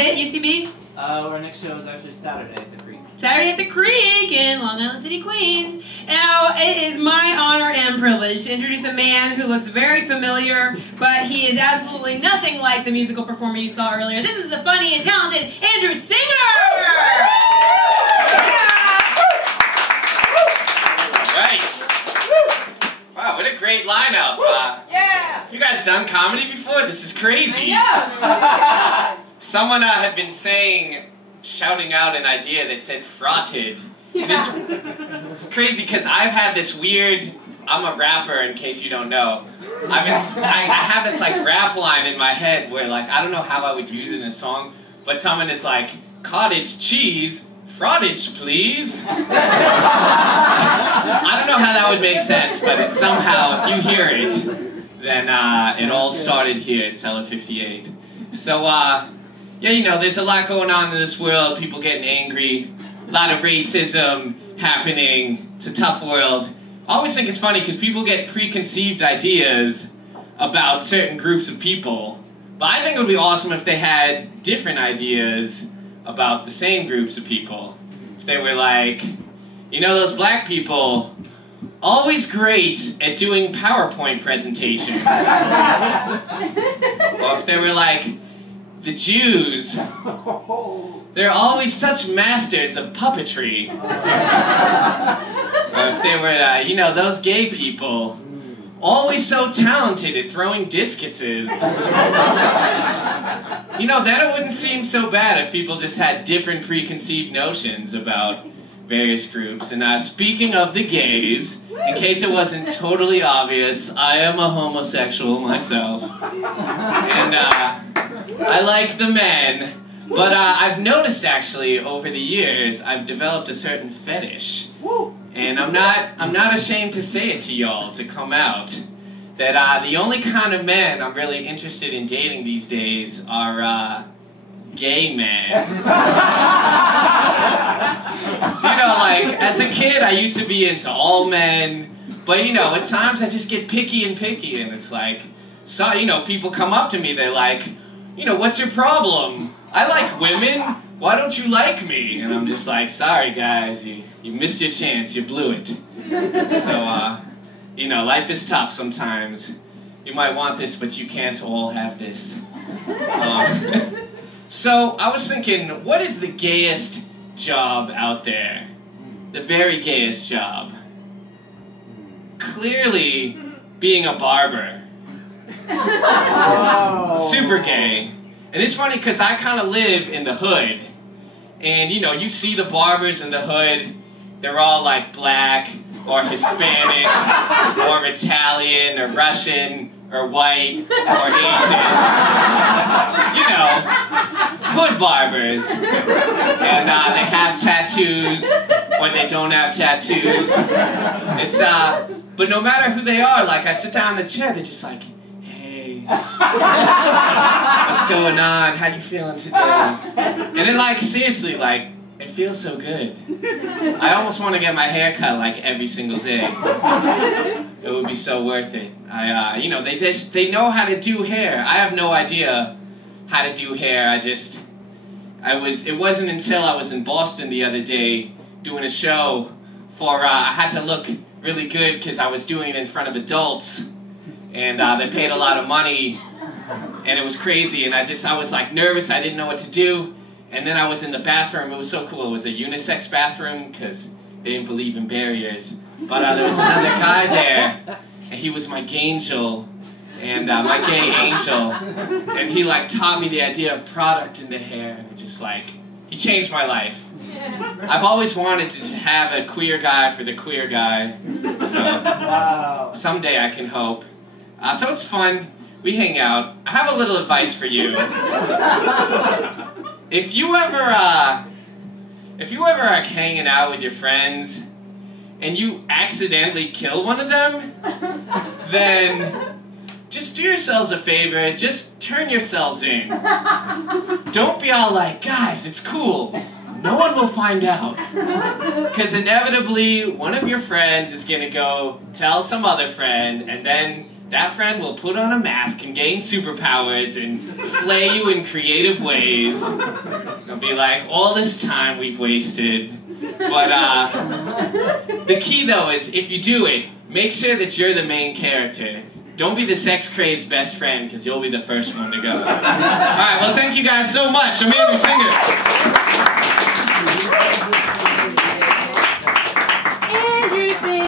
Pitt, UCB? Our next show is actually Saturday at the Creek. Saturday at the Creek in Long Island City, Queens. Now, it is my honor and privilege to introduce a man who looks very familiar, but he is absolutely nothing like the musical performer you saw earlier. This is the funny and talented Andrew Singer! Right. Wow, what a great lineup. Yeah! You guys done comedy before? This is crazy. Yeah! Someone had been shouting out an idea that said frotted. And it's crazy because I've had this weird, I'm a rapper in case you don't know. I have this like rap line in my head where like, I don't know how I would use it in a song, but someone is like, cottage cheese, frottage please. I don't know how that would make sense, but it's somehow, if you hear it, then it all started here at Cellar 58. So, yeah, you know, there's a lot going on in this world, people getting angry, a lot of racism happening, it's a tough world. I always think it's funny because people get preconceived ideas about certain groups of people, but I think it would be awesome if they had different ideas about the same groups of people. If they were like, you know, those black people, always great at doing PowerPoint presentations. Or if they were like, the Jews, they're always such masters of puppetry. Or if they were, you know, those gay people, always so talented at throwing discuses. You know, then it wouldn't seem so bad if people just had different preconceived notions about various groups. And speaking of the gays, in case it wasn't totally obvious, I am a homosexual myself. And I like the men. But I've noticed actually over the years, I've developed a certain fetish. And I'm not ashamed to say it to y'all, to come out, that the only kind of men I'm really interested in dating these days are gay men. You know, like, as a kid I used to be into all men, but you know, at times I just get picky, and it's like, so, you know, people come up to me, they're like, you know, what's your problem? I like women, why don't you like me? And I'm just like, sorry guys, you missed your chance, you blew it. So, you know, life is tough sometimes. You might want this, but you can't all have this. So, I was thinking, what is the gayest job out there? The very gayest job? Clearly, being a barber. Super gay. And it's funny because I kind of live in the hood. And you know, you see the barbers in the hood, they're all like black, or Hispanic, or Italian, or Russian, or white, or Asian. You know, hood barbers. And they have tattoos, or they don't have tattoos. It's, but no matter who they are, like I sit down in the chair, they're just like, hey, what's going on? How you feeling today? And then like, seriously, like, it feels so good. I almost want to get my hair cut like every single day. It would be so worth it. You know, they know how to do hair. I have no idea how to do hair. It wasn't until I was in Boston the other day doing a show for, I had to look really good because I was doing it in front of adults. And they paid a lot of money, and it was crazy, and I was like nervous, I didn't know what to do, and then I was in the bathroom. It was so cool. It was a unisex bathroom, because they didn't believe in barriers, but there was another guy there, and he was my gangel, and my gay angel, and he like taught me the idea of product in the hair, and it just like, he changed my life. I've always wanted to have a queer guy for the queer guy, so someday I can hope. So it's fun, we hang out. I have a little advice for you. If you ever are hanging out with your friends and you accidentally kill one of them, then just do yourselves a favor, just turn yourselves in. Don't be all like, guys, it's cool. No one will find out. Because inevitably, one of your friends is going to go tell some other friend, and then that friend will put on a mask and gain superpowers and slay you in creative ways. It'll be like, all this time we've wasted. But the key though is, if you do it, make sure that you're the main character. Don't be the sex-crazed best friend, because you'll be the first one to go. Alright, well thank you guys so much. I'm Andrew Singer.